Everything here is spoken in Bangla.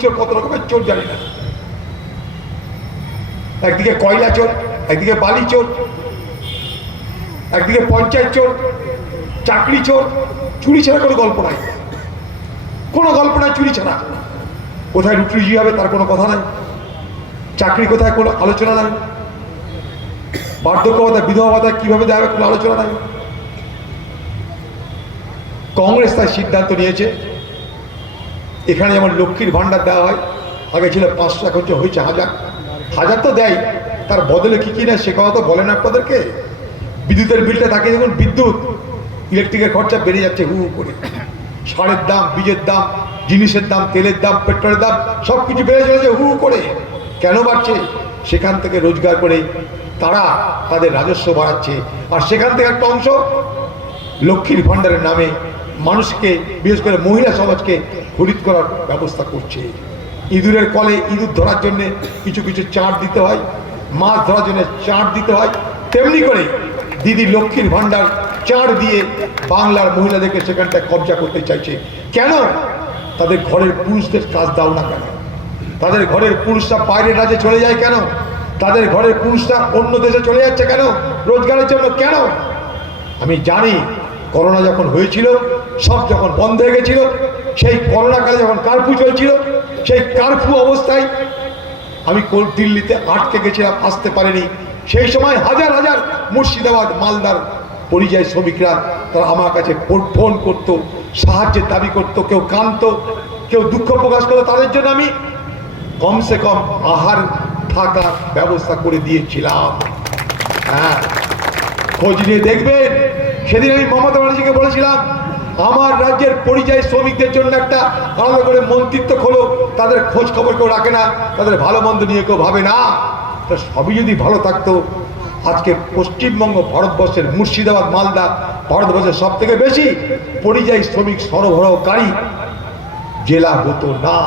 চোর, কত রকমের চোর জানি না। একদিকে কয়লা চোর, একদিকে বালি চোর, একদিকে পঞ্চায়েত চোর, চাকরি চোর, চুরি ছাড়া কোনো গল্প নাই। কোনো গল্প নাই চুরি ছাড়া। কোথায় রুটি হবে তার কোনো কথা নাই। চাকরি কোথায় কোনো আলোচনা নাই। বার্ধক্য ভাতা, বিধবা ভাতা কীভাবে দেওয়া হবে কোনো আলোচনা নাই। কংগ্রেস তার সিদ্ধান্ত নিয়েছে। এখানে যেমন লক্ষ্মীর ভাণ্ডার দেওয়া হয়, আগে ছিল পাঁচশো, এখন হয়েছে হাজার। হাজার তো দেয়, তার বদলে কী কী নেয় সে কথা তো বলেন আপনাদেরকে। বিদ্যুতের বিলটা থাকে দেখুন, বিদ্যুৎ। ইলেকট্রিকের খরচা বেড়ে যাচ্ছে হু করে। সারের দাম, বীজের দাম, জিনিসের দাম, তেলের দাম, পেট্রোলের দাম সব কিছু বেড়ে চলেছে হু হু করে। কেন বাড়ছে? সেখান থেকে রোজগার করে তারা তাদের রাজস্ব বাড়াচ্ছে। আর সেখান থেকে একটা অংশ লক্ষ্মীর ভাণ্ডারের নামে মানুষকে, বিশেষ করে মহিলা সমাজকে খরিদ করার ব্যবস্থা করছে। ইঁদুরের কলে ইঁদুর ধরার জন্যে কিছু কিছু চাট দিতে হয়, মাছ ধরার জন্য চাট দিতে হয়। তেমনি করে দিদি লক্ষ্মীর ভাণ্ডার চাট দিয়ে বাংলার মহিলাদেরকে সেখানটায় কবজা করতে চাইছে। কেন? তাদের ঘরের পুরুষদের কাজ দাও না কেন? তাদের ঘরের পুরুষরা বাইরের রাজ্যে চলে যায় কেন? তাদের ঘরের পুরুষরা অন্য দেশে চলে যাচ্ছে কেন? রোজগারের জন্য কেন? আমি জানি করোনা যখন হয়েছিল, সব যখন বন্ধ হয়ে গেছিল, সেই করোনাকালে যখন কারফিউ চলছিল, সেই কারফিউ অবস্থায় আমি দিল্লিতে আটকে গেছিলাম, আসতে পারিনি। সেই সময় হাজার হাজার মুর্শিদাবাদ, মালদার পরিযায়ী শ্রমিকরা তারা আমার কাছে ফোন- করতো, সাহায্যের দাবি করতো, কেউ কাঁদতো, কেউ দুঃখ প্রকাশ করতো, তাদের জন্য আমি কমসে কম আহার থাকার ব্যবস্থা করে দিয়েছিলাম। হ্যাঁ খোঁজ নিয়ে দেখবেন সেদিন আমি মমতা ব্যানার্জিকে বলেছিলাম, আমার রাজ্যের পরিযায়ী শ্রমিকদের জন্য একটা আলাদা করে মন্ত্রিত্ব খোলো। তাদের খোঁজ খবর কেউ রাখে না, তাদের ভালো মন্দ নিয়ে কেউ ভাবে না। তা সবই যদি ভালো থাকতো, আজকে পশ্চিমবঙ্গ ভারতবর্ষের মুর্শিদাবাদ, মালদা ভারতবর্ষের সব থেকে বেশি পরিযায়ী শ্রমিক সরবরাহকারী জেলা হতো না।